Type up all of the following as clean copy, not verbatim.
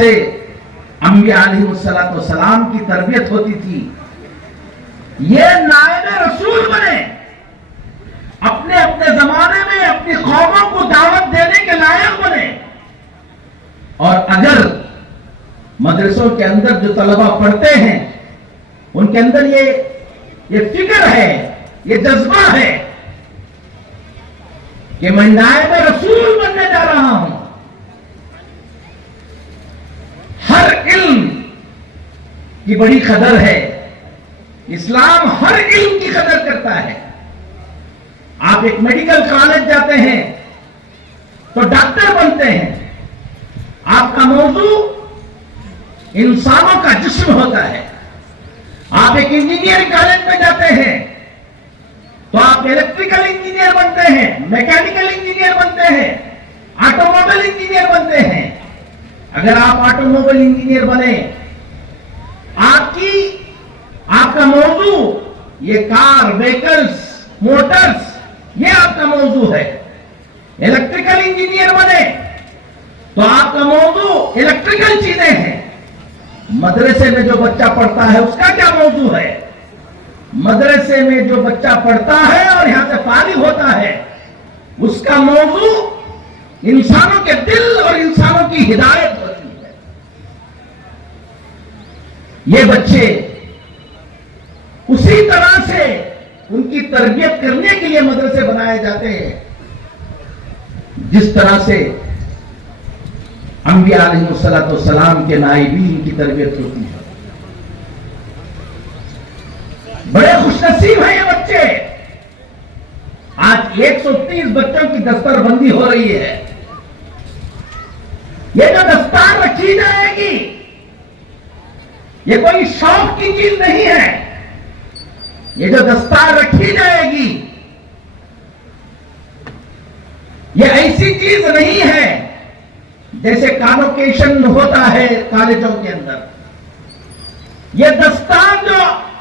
سے انبیاء علیہ السلام کی تربیت ہوتی تھی، یہ نائب رسول بنے، اپنے اپنے زمانے میں اپنی قوموں کو دعوت دینے کے لائق بنے. اور اگر مدرسوں کے اندر جو طلبہ پڑھتے ہیں ان کے اندر یہ فکر ہے، یہ جذبہ ہے کہ میں نائب رسول بننے جا رہا ہوں، ہر علم کی بڑی قدر ہے، اسلام ہر علم کی قدر کرتا ہے. آپ ایک میڈیکل کالج جاتے ہیں تو ڈاکٹر بنتے ہیں، آپ کا موضوع انسانوں کا جسم ہوتا ہے. آپ ایک انجینئرنگ کالج میں جاتے ہیں تو آپ الیکٹریکل انجینئر بنتے ہیں، میکینیکل انجینئر بنتے ہیں، آٹو موبائل انجینئر بنتے ہیں. اگر آپ آٹو موبائل انجینئر بنے، آپ کا موضوع یہ کار، وہیکلز، موٹرز، یہ آپ کا موضوع ہے. الیکٹریکل انجینئر بنے تو آپ کا موضوع الیکٹریکل چیزیں ہیں. مدرسے میں جو بچہ پڑھتا ہے اس کا کیا موضوع ہے؟ مدرسے میں جو بچہ پڑھتا ہے اور یہاں سے فارغ ہوتا ہے اس کا موضوع انسانوں کے دل اور انسانوں کی ہدایت ہوتی ہے. یہ بچے اسی طرح سے ان کی تربیت کرنے کے لیے مدرسے بنائے جاتے ہیں جس طرح سے انبیاء علیہ السلام کے نائبین کی تربیت ہوتی ہے. بڑے خوش نصیب ہیں یہ بچے. آج 130 بچوں کی دستار بندی ہو رہی ہے. یہ جو دستار رکھی جائے گی یہ کوئی شوق کی چیز نہیں ہے. یہ جو دستار رکھی جائے گی یہ ایسی چیز نہیں ہے جیسے کانوکیشن ہوتا ہے کالجوں کے اندر. یہ دستار جو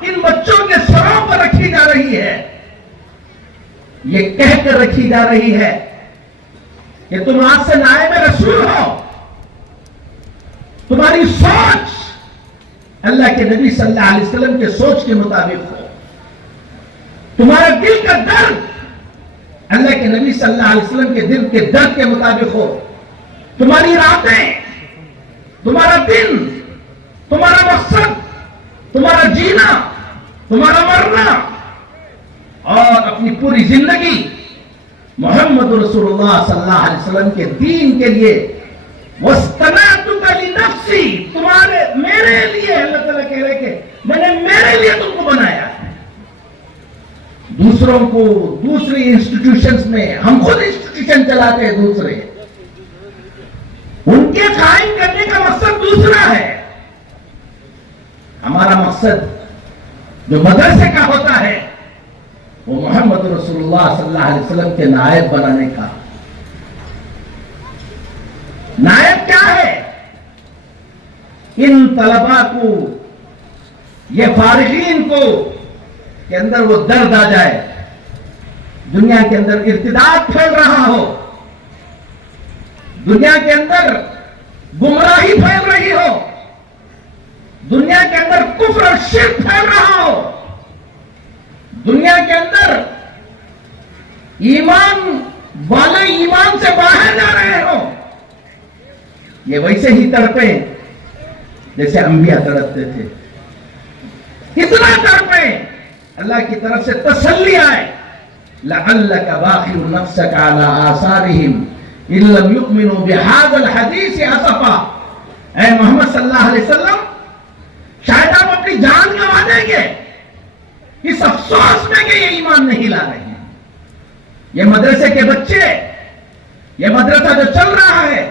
ان بچوں کے سروں پر رکھی جا رہی ہے یہ کہہ کر رکھی جا رہی ہے کہ تم آج سے نائب رسول ہو. تمہاری سوچ اللہ کے نبی صلی اللہ علیہ وسلم کے سوچ کے مطابق ہو. تمہارا دل کا درد اللہ کے نبی صلی اللہ علیہ وسلم کے دل کے درد کے مطابق ہو. تمہاری راتیں، تمہارا دن، تمہارا مقصد، تمہارا جینا، تمہارا مرنا اور اپنی پوری زندگی محمد رسول اللہ صلی اللہ علیہ وسلم کے دین کے لیے وَاسْتَنَعْتُكَ لِنَفْسِي، میرے لیے اللہ تعالیٰ کہہ رہے کہ میں نے میرے لیے تم کو بنایا ہے. دوسروں کو دوسری انسٹیٹیوشنز میں، ہم خود انسٹیٹیوشن چلاتے ہیں دوسرے، ان کے قائم کرنے کا مقصد دوسرا ہے. ہمارا مقصد جو مدرسے کا ہوتا ہے وہ محمد رسول اللہ صلی اللہ علیہ وسلم کے نائب بنانے کا. نائب کیا ہے؟ ان طلباء کو، یہ فارغین کو کے اندر وہ درد آ جائے، دنیا کے اندر ارتداد پھیل رہا ہو، دنیا کے اندر گمراہی پھیل رہی ہو، دنیا کے اندر کفر اور شرک پھیل رہا ہو، دنیا کے اندر ایمان والے ایمان سے باہر جا رہے ہو. یہ ویسے ہی تڑپیں جیسے انبیاء تڑپتے تھے. کتنا تڑپیں، اللہ کی طرف سے تسلی آئے لَعَلَّكَ بَاخِعٌ نَفْسَكَ عَلَىٰ آثَارِهِمْ إِن لَّمْ يُؤْمِنُوا بِهَٰذَا الْحَدِيثِ أَسَفًا. اے محمد صلی اللہ علیہ وسلم، شاید آپ اپنی جان گنوا دیں گے اس افسوس میں کہ یہ ایمان نہیں لا رہے ہیں. یہ مدرسے کے بچے، یہ مدرسہ جو چل رہا ہے،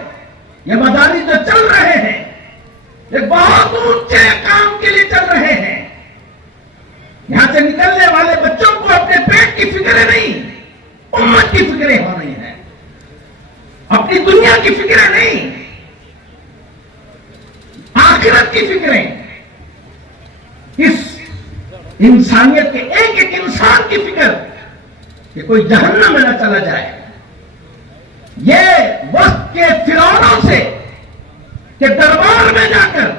یہ مدارس جو چل رہے ہیں، یہ بہت اونچے کام کے لیے چل رہے ہیں. یہاں سے نکلنے والے بچوں کو اپنے پیٹ کی فکریں نہیں، امت کی فکریں ہو رہی ہیں، اپنی دنیا کی فکریں نہیں، آخرت کی فکریں. اس انسانیت کے ایک ایک انسان کی فکر کہ کوئی جہنم میں نہ چلا جائے. یہ وقت کے فرعونوں سے کہ دربار میں جا کر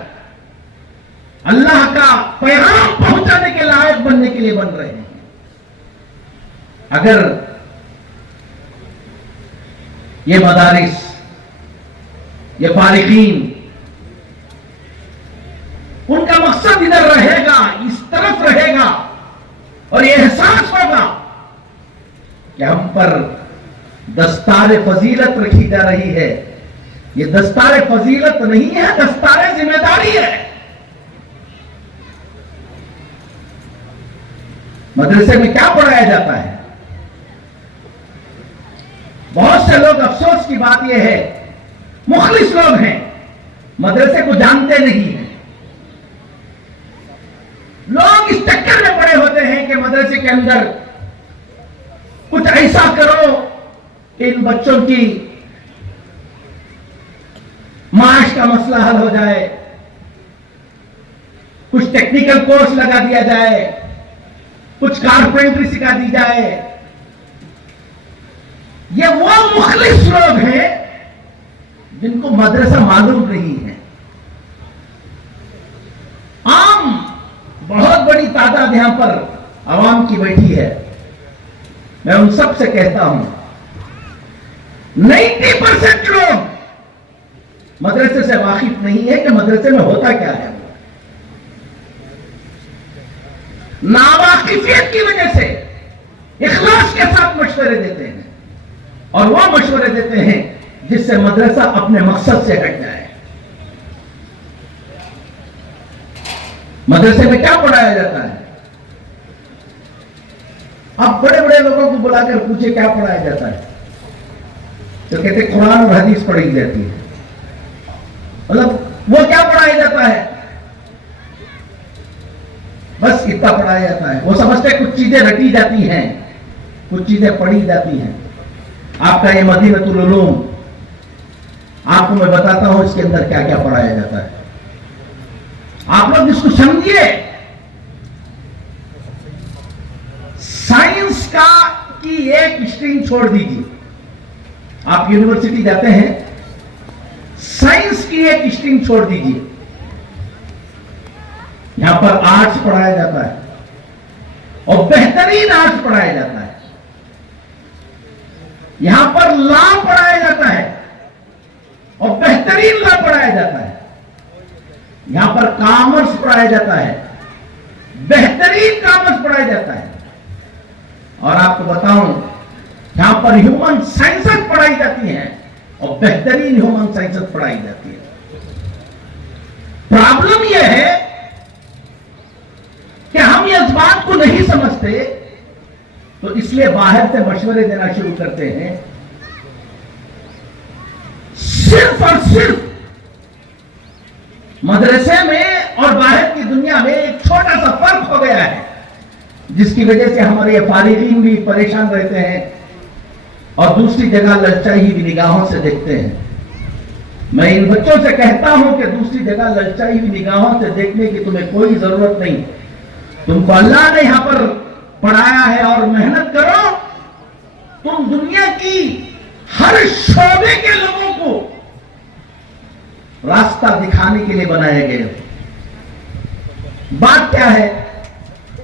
اللہ کا پیغام پہنچانے کے لائق بننے کے لیے بن رہے ہیں. اگر یہ مدارس، یہ فارغین، ان کا مقصد ادھر رہے گا، اس طرف رہے گا، اور یہ احساس ہوگا کہ ہم پر دستار فضیلت رکھی جا رہی ہے. یہ دستار فضیلت نہیں ہے، دستار ذمہ داری ہے. مدرسے میں کیا پڑھایا جاتا ہے؟ بہت سے لوگ، افسوس کی بات یہ ہے، مخلص لوگ ہیں، مدرسے کو جانتے نہیں ہیں. لوگ اس چکر میں پڑے ہوتے ہیں کہ مدرسے کے اندر کچھ ایسا کرو کہ ان بچوں کی معاش کا مسئلہ حل ہو جائے، کچھ ٹیکنیکل کورس لگا دیا جائے، کچھ کارپینٹری سکھا دی جائے. یہ وہ مخلص لوگ ہیں جن کو مدرسہ معلوم نہیں ہے. عام بہت بڑی تعداد یہاں پر عوام کی بیٹھی ہے. میں ان سب سے کہتا ہوں 90% لوگ مدرسے سے واقف نہیں ہے کہ مدرسے میں ہوتا کیا ہے. ناواقفیت کی وجہ سے اخلاص کے ساتھ مشورے دیتے ہیں، اور وہ مشورے دیتے ہیں جس سے مدرسہ اپنے مقصد سے ہٹ جائے. مدرسے میں کیا پڑھایا جاتا ہے؟ آپ بڑے بڑے لوگوں کو بلا کر پوچھے کیا پڑھایا جاتا ہے، تو کہتے قرآن اور حدیث پڑھی جاتی ہے. مطلب وہ کیا پڑھایا جاتا ہے؟ بس اتنا پڑھایا جاتا ہے. وہ سمجھتے کچھ چیزیں رٹی جاتی ہیں، کچھ چیزیں پڑھی جاتی ہیں. آپ کا یہ مدینۃ العلوم، آپ کو میں بتاتا ہوں اس کے اندر کیا کیا پڑھایا جاتا ہے. آپ لوگ اس کو سمجھیے. سائنس کا کی ایک اسٹریم چھوڑ دیجیے. آپ یونیورسٹی جاتے ہیں، سائنس کی ایک اسٹریم چھوڑ دیجیے. یہاں پر آرٹس پڑھایا جاتا ہے، اور بہترین آرٹس پڑھایا جاتا ہے. یہاں پر لا پڑھایا جاتا ہے، اور بہترین لا پڑھایا جاتا ہے. یہاں پر کامرس پڑھایا جاتا ہے، بہترین کامرس پڑھایا جاتا ہے. اور آپ کو بتاؤں یہاں پر ہیومن سائنسز پڑھائی جاتی ہیں، اور بہترین ہیومن سائنسز پڑھائی جاتی ہے. پرابلم یہ ہے کہ ہم اس بات کو نہیں سمجھتے، تو اس لیے باہر سے مشورے دینا شروع کرتے ہیں. صرف اور صرف مدرسے میں اور باہر کی دنیا میں ایک چھوٹا سا فرق ہو گیا ہے، جس کی وجہ سے ہمارے یہ فارغین بھی پریشان رہتے ہیں، اور دوسری جگہ للچائی ہوئی نگاہوں سے دیکھتے ہیں. میں ان بچوں سے کہتا ہوں کہ دوسری جگہ للچائی ہوئی نگاہوں سے دیکھنے کی تمہیں کوئی ضرورت نہیں. تم کو اللہ نے یہاں پر پڑھایا ہے، اور محنت کرو. تم دنیا کی ہر شعبے کے لوگوں کو راستہ دکھانے کے لیے بنائے گئے. بات کیا ہے؟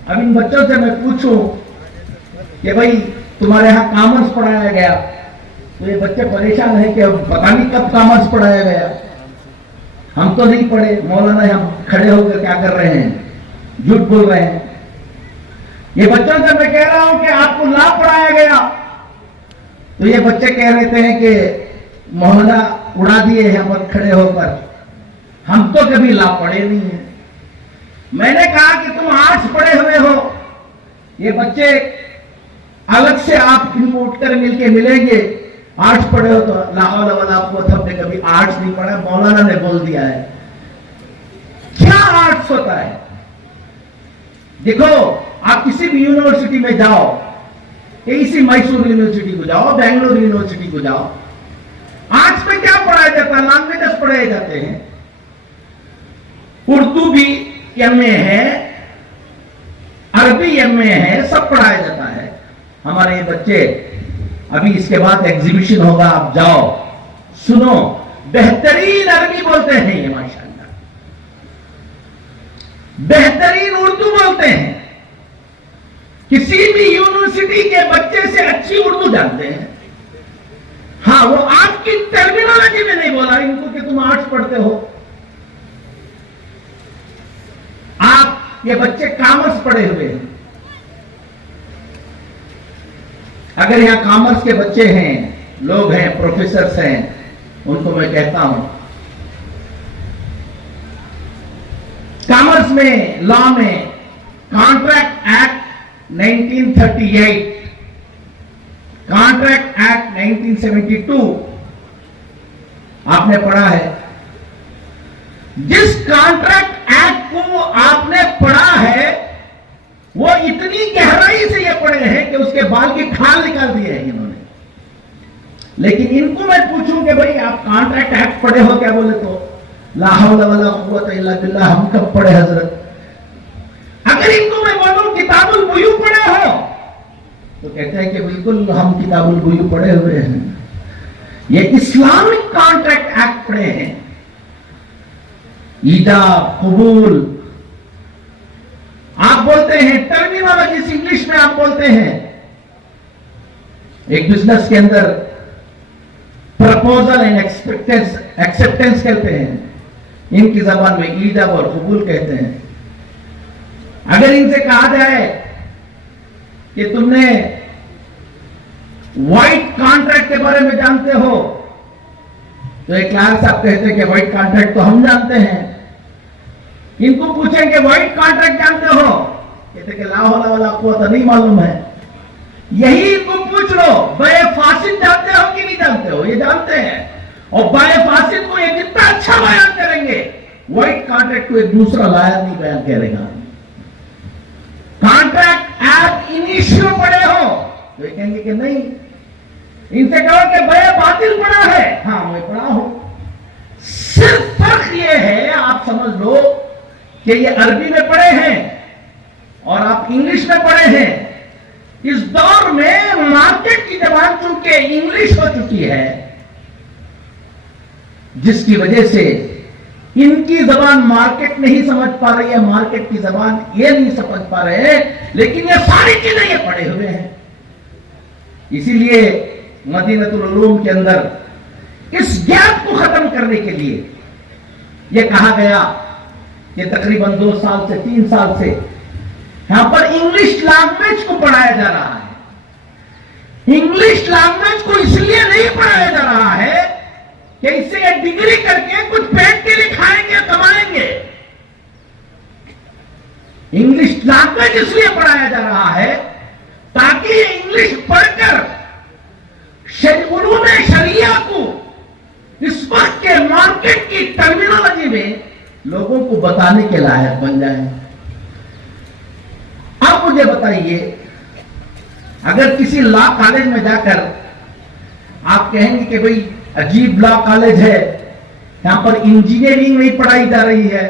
اب ان بچوں سے میں پوچھوں کہ بھائی تمہارے یہاں کامرس پڑھایا گیا، تو یہ بچے پریشان ہیں کہ اب پتہ نہیں کب کامرس پڑھایا گیا. ہم تو نہیں پڑھے، مولانا ہم کھڑے ہو کر کیا کر رہے ہیں، جھوٹ بول رہے ہیں. یہ بچوں سے میں کہہ رہا ہوں کہ آپ کو لا پڑھایا گیا، تو یہ بچے کہہ رہتے ہیں کہ مولانا اڑا دیے یہاں پر کھڑے ہو کر، ہم تو کبھی لا پڑھے نہیں ہیں. میں نے کہا کہ تم آرٹس پڑھے ہوئے ہو. یہ بچے الگ سے آپ ان کو اٹھ کر مل کے ملیں گے، آرٹس پڑھے ہو تو لا حول ولا قوت، ہم نے کبھی آرٹس نہیں پڑھا، مولانا نے بول دیا ہے. کیا آرٹس ہوتا ہے؟ دیکھو آپ کسی بھی یونیورسٹی میں جاؤ، اسی میسور یونیورسٹی کو جاؤ، بنگلور یونیورسٹی کو جاؤ، آرٹس میں کیا پڑھایا جاتا ہے؟ لینگویجز پڑھائے جاتے ہیں. اردو بھی ایم اے ہے، عربی ایم اے ہے، سب پڑھایا جاتا ہے. ہمارے بچے ابھی اس کے بعد ایگزیبیشن ہوگا، آپ جاؤ سنو. بہترین عربی بولتے ہیں یہ ماشاءاللہ، بہترین اردو بولتے ہیں، کسی بھی یونیورسٹی کے بچے سے اچھی اردو جانتے ہیں۔ ہاں وہ آپ کی ٹرمینالوجی میں نہیں بولا ان کو کہ تم آرٹس پڑھتے ہو، آپ یہ بچے کامرس پڑھے ہوئے ہیں۔ اگر یہاں کامرس کے بچے ہیں، لوگ ہیں، پروفیسرز ہیں، ان کو میں کہتا ہوں کامرس میں، لا میں کانٹریکٹ ایکٹ 1938، کانٹریکٹ ایکٹ 1972 آپ نے پڑھا ہے۔ جس کانٹریکٹ ایکٹ کو آپ نے پڑھا ہے وہ اتنی گہرائی سے یہ پڑھے ہیں کہ اس کے بال کی کھال نکال دیے ہیں انہوں نے۔ لیکن ان کو میں پوچھوں کہ بھائی آپ کانٹریکٹ ایکٹ پڑھے ہو کیا، بولے تو لا حول ولا قوت الا باللہ، ہم کب پڑھے حضرت؟ اگر ان کو میں بولوں کتاب البیوع پڑھے ہو تو کہتے ہیں کہ بالکل ہم کتاب البیوع پڑھے ہوئے ہیں، یہ اسلامک کانٹریکٹ ایکٹ پڑھے ہیں، ایجاب قبول آپ بولتے ہیں، ٹرمینالوجی انگلش میں آپ بولتے ہیں۔ ایک بزنس کے اندر پرپوزل اینڈ ایکسپٹنس کہتے ہیں، ان کی زبان میں ایجاب اور قبول کہتے ہیں۔ اگر ان سے کہا جائے کہ تم نے وائٹ کانٹریکٹ کے بارے میں جانتے ہو تو ایک لائر صاحب کہتے ہیں کہ وائٹ کانٹریکٹ تو ہم جانتے ہیں۔ ان کو پوچھیں کہ وائٹ کانٹریکٹ جانتے ہو، کہتے ہیں کہ لا حول ولا قوت نہیں معلوم ہے۔ یہی ان کو پوچھ لو بے فاسد جانتے ہو کہ نہیں جانتے ہو، یہ جانتے ہیں، اور بے فاسد کو یہ جتنا اچھا بیان کریں گے وائٹ کانٹریکٹ کو ایک دوسرا لائر نہیں بیان کرے گا۔ کانٹریکٹ ایکٹ انیشیو پڑھے ہو تو یہ کہیں گے کہ نہیں۔ ان سے کہو کہ بے باطل پڑھا ہے، ہاں میں پڑھا ہوں۔ صرف فرق یہ ہے، آپ سمجھ لو کہ یہ عربی میں پڑھے ہیں اور آپ انگلش میں پڑھے ہیں۔ اس دور میں مارکیٹ کی زبان چونکہ انگلش ہو چکی ہے، جس کی وجہ سے ان کی زبان مارکیٹ نہیں سمجھ پا رہی ہے، مارکیٹ کی زبان یہ نہیں سمجھ پا رہے ہیں، لیکن یہ ساری چیزیں یہ پڑھے ہوئے ہیں۔ اسی لیے مدینۃ العلوم کے اندر اس گیپ کو ختم کرنے کے لیے یہ کہا گیا کہ تقریباً 2 سال سے 3 سال سے یہاں پر انگلش لینگویج کو پڑھایا جا رہا ہے۔ انگلش لینگویج کو اس لیے نہیں پڑھایا جا رہا ہے کہ اس سے ایک ڈگری کر کے کچھ پیٹ کے لیے کھائیں گے، کمائیں گے۔ انگلش لینگویج اس لیے پڑھایا جا رہا ہے تاکہ یہ انگلش پڑھ کر علوم شریعہ کو اس وقت کے مارکیٹ کی ٹرمینالوجی میں لوگوں کو بتانے کے لائق بن جائیں۔ آپ مجھے بتائیے، اگر کسی لا کالج میں جا کر آپ کہیں گے کہ بھئی عجیب لا کالج ہے، یہاں پر انجینئرنگ نہیں پڑھائی جا رہی ہے،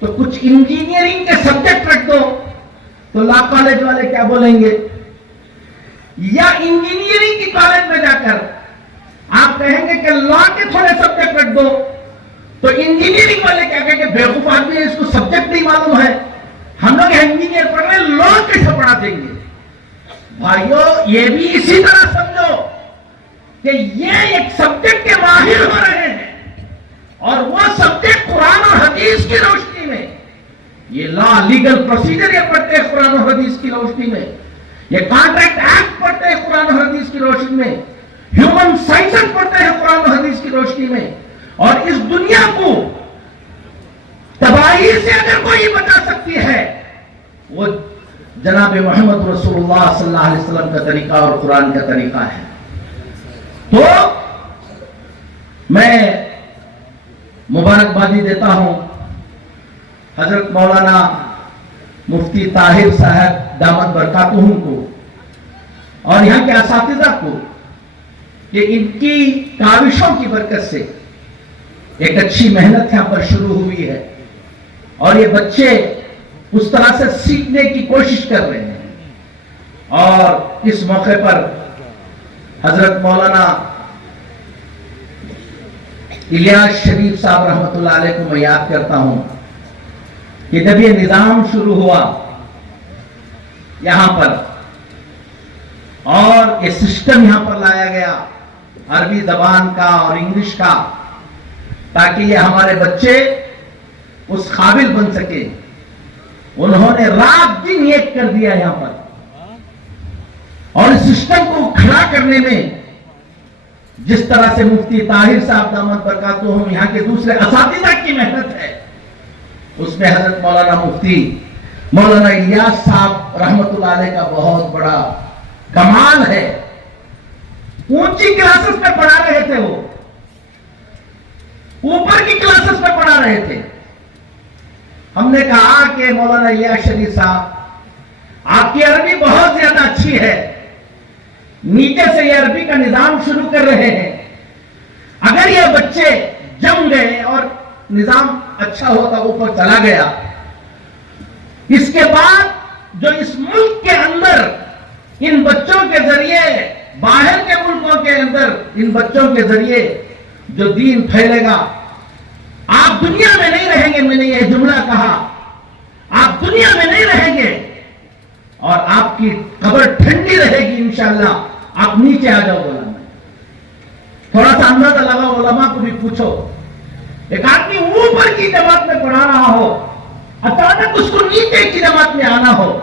تو کچھ انجینئرنگ کے سبجیکٹ رکھ دو، تو لا کالج والے کیا بولیں گے؟ یا انجینئرنگ کی کالج میں جا کر آپ کہیں گے کہ لا کے تھوڑے سبجیکٹ رکھ دو، تو انجینئرنگ والے کیا کہیں گے بیوقوف آدمی ہے، اس کو سبجیکٹ نہیں معلوم ہے، ہم لوگ انجینئر پڑھ رہے ہیں، لا کیسے پڑھا دیں گے؟ بھائیو یہ بھی اسی طرح سمجھو کہ یہ ایک سبجیکٹ کے ماہر ہو رہے ہیں، اور وہ سبجیکٹ قرآن اور حدیث کی روشنی میں، یہ لا لیگل پروسیجر یہ پڑھتے ہیں قرآن اور حدیث کی روشنی میں، یہ کانٹریکٹ ایکٹ پڑھتے ہیں قرآن اور حدیث کی روشنی میں، ہیومن سائنسز پڑھتے ہیں قرآن اور حدیث کی روشنی میں، اور اس دنیا کو تباہی سے اگر کوئی بچا سکتی ہے وہ جناب محمد رسول اللہ صلی اللہ علیہ وسلم کا طریقہ اور قرآن کا طریقہ ہے۔ تو میں مبارکبادی دیتا ہوں حضرت مولانا مفتی طاہر صاحب دامت برکاتہم کو اور یہاں کے اساتذہ کو کہ ان کی کاوشوں کی برکت سے ایک اچھی محنت یہاں پر شروع ہوئی ہے، اور یہ بچے اس طرح سے سیکھنے کی کوشش کر رہے ہیں۔ اور اس موقع پر حضرت مولانا الیاس شریف صاحب رحمۃ اللہ علیہ کو میں یاد کرتا ہوں کہ جب یہ نظام شروع ہوا یہاں پر اور یہ سسٹم یہاں پر لایا گیا عربی زبان کا اور انگلش کا، تاکہ یہ ہمارے بچے اس قابل بن سکے، انہوں نے رات دن ایک کر دیا یہاں پر، اور اس سسٹم کو کھڑا کرنے میں جس طرح سے مفتی طاہر صاحب دامت برکاتہم یہاں کے دوسرے اساتذہ کی محنت ہے، اس میں حضرت مولانا مفتی مولانا الیاس صاحب رحمت اللہ علیہ کا بہت بڑا کمال ہے۔ اونچی کلاسز میں پڑھا رہے تھے، وہ اوپر کی کلاسز میں پڑھا رہے تھے۔ ہم نے کہا کہ مولانا الیاس شریف صاحب آپ کی عربی بہت زیادہ اچھی ہے، نیچے سے یہ عربی کا نظام شروع کر رہے ہیں، اگر یہ بچے جم گئے اور نظام اچھا ہوتا اوپر چلا گیا، اس کے بعد جو اس ملک کے اندر ان بچوں کے ذریعے باہر کے ملکوں کے اندر ان بچوں کے ذریعے جو دین پھیلے گا، آپ دنیا میں نہیں رہیں گے، میں نے یہ جملہ کہا، آپ دنیا میں نہیں رہیں گے اور آپ کی قبر ٹھنڈی رہے گی انشاءاللہ، آپ نیچے آ جاؤ بولا۔ تھوڑا سا اندازہ لگا، علماء کو بھی پوچھو، ایک آدمی اوپر کی جماعت میں پڑھا رہا ہو، اچانک اس کو نیچے کی جماعت میں آنا ہو،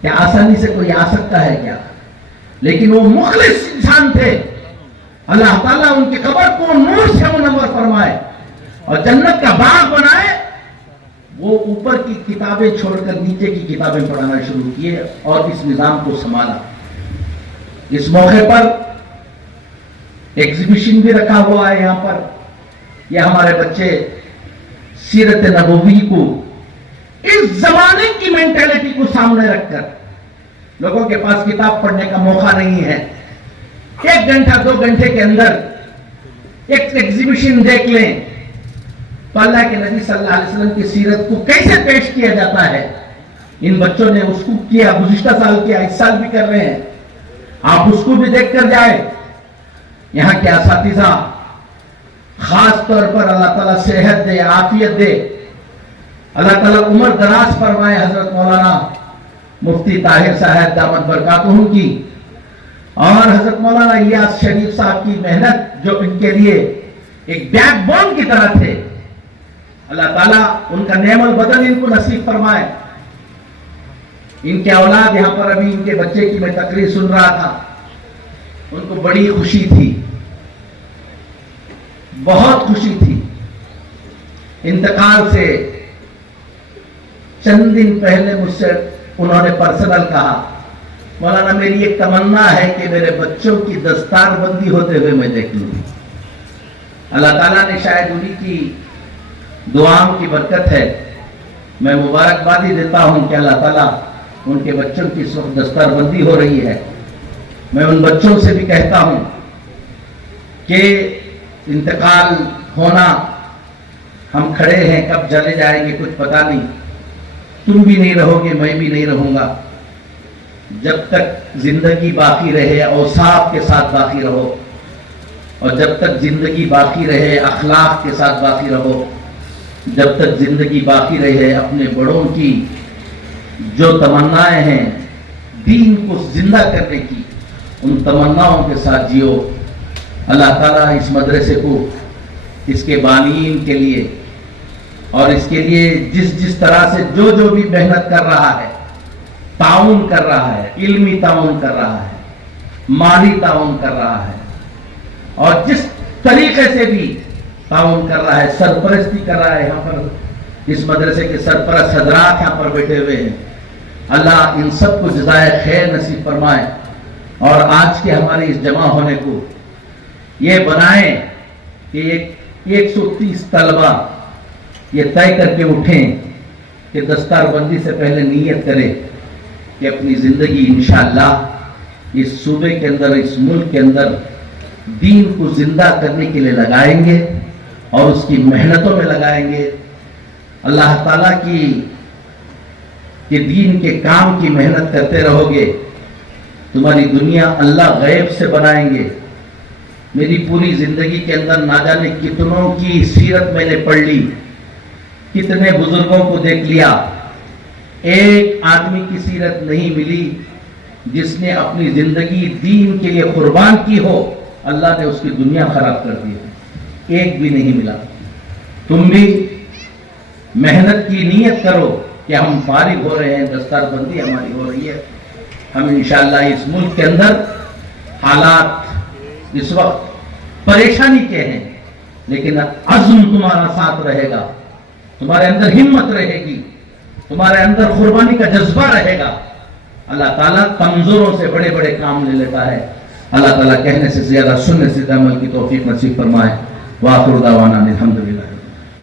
کیا آسانی سے کوئی آ سکتا ہے کیا؟ لیکن وہ مخلص انسان تھے، اللہ تعالیٰ ان کی قبر کو نور سے منور فرمائے اور جنت کا باغ بنائے۔ وہ اوپر کی کتابیں چھوڑ کر نیچے کی کتابیں پڑھانا شروع کیے اور اس نظام کو سنبھالا۔ اس موقع پر ایگزیبیشن بھی رکھا ہوا ہے یہاں پر، یہ ہمارے بچے سیرت نبوی کو، اس زمانے کی مینٹیلٹی کو سامنے رکھ کر، لوگوں کے پاس کتاب پڑھنے کا موقع نہیں ہے، 1 گھنٹہ 2 گھنٹے کے اندر ایک ایگزیبیشن دیکھ لیں تو اللہ کے نبی صلی اللہ علیہ وسلم کی سیرت کو کیسے پیش کیا جاتا ہے۔ ان بچوں نے اس کو کیا، گزشتہ سال کیا، اس سال بھی کر رہے ہیں، آپ اس کو بھی دیکھ کر جائیں۔ یہاں کے اساتذہ خاص طور پر اللہ تعالیٰ صحت دے، عافیت دے، اللہ تعالیٰ عمر دراز فرمائے حضرت مولانا مفتی طاہر صاحب دامت برکاتہم کی، اور حضرت مولانا الیاس شریف صاحب کی محنت جو ان کے لیے ایک بیک بون کی طرح تھے، اللہ تعالیٰ ان کا نعم البدن ان کو نصیب فرمائے۔ ان کے اولاد یہاں پر، ابھی ان کے بچے کی میں تقریر سن رہا تھا، ان کو بڑی خوشی تھی، بہت خوشی تھی۔ انتقال سے چند دن پہلے مجھ سے انہوں نے پرسنل کہا، مولانا میری ایک تمنا ہے کہ میرے بچوں کی دستار بندی ہوتے ہوئے میں دیکھ لوں۔ اللہ تعالیٰ نے شاید انہی کی دعاؤں کی برکت ہے، میں مبارکبادی دیتا ہوں کہ اللہ تعالیٰ ان کے بچوں کی اس وقت دستار بندی ہو رہی ہے۔ میں ان بچوں سے بھی کہتا ہوں کہ انتقال ہونا، ہم کھڑے ہیں، کب چلے جائیں گے کچھ پتہ نہیں، تم بھی نہیں رہو گے، میں بھی نہیں رہوں گا۔ جب تک زندگی باقی رہے اوصاف کے ساتھ باقی رہو، اور جب تک زندگی باقی رہے اخلاق کے ساتھ باقی رہو، جب تک زندگی باقی رہے اپنے بڑوں کی جو تمنائیں ہیں دین کو زندہ کرنے کی، ان تمناؤں کے ساتھ جیو۔ اللہ تعالیٰ اس مدرسے کو، اس کے بانیین کے لیے اور اس کے لیے جس طرح سے جو بھی محنت کر رہا ہے، تعاون کر رہا ہے، علمی تعاون کر رہا ہے، مالی تعاون کر رہا ہے، اور جس طریقے سے بھی تعاون کر رہا ہے، سرپرستی کر رہا ہے، یہاں پر اس مدرسے کے سرپرست حضرات یہاں پر بیٹھے ہوئے ہیں، اللہ ان سب کو جزائے خیر نصیب فرمائے، اور آج کے ہمارے اس جمع ہونے کو یہ بنائیں کہ 130 طلبہ یہ طے کر کے اٹھیں کہ دستار بندی سے پہلے نیت کرے کہ اپنی زندگی انشاءاللہ اس صوبے کے اندر، اس ملک کے اندر دین کو زندہ کرنے کے لیے لگائیں گے اور اس کی محنتوں میں لگائیں گے۔ اللہ تعالیٰ کی کہ دین کے کام کی محنت کرتے رہو گے، تمہاری دنیا اللہ غیب سے بنائیں گے، میری پوری زندگی کے اندر نہ جانے کتنوں کی سیرت میں نے پڑھ لی، کتنے بزرگوں کو دیکھ لیا، ایک آدمی کی سیرت نہیں ملی جس نے اپنی زندگی دین کے لیے قربان کی ہو، اللہ نے اس کی دنیا خراب کر دی، ایک بھی نہیں ملا۔ تم بھی محنت کی نیت کرو کہ ہم فارغ ہو رہے ہیں، دستار بندی ہماری ہو رہی ہے، ہم انشاءاللہ اس ملک کے اندر حالات اس وقت پریشانی کے ہیں، لیکن عزم تمہارا ساتھ رہے گا، تمہارے اندر ہمت رہے گی، تمہارے اندر قربانی کا جذبہ رہے گا، اللہ تعالیٰ کمزوروں سے بڑے بڑے کام لے لیتا ہے۔ اللہ تعالیٰ کہنے سے زیادہ سننے سے عمل کی توفیق نصیب فرمائے۔ وآخر دعوانا الحمدللہ۔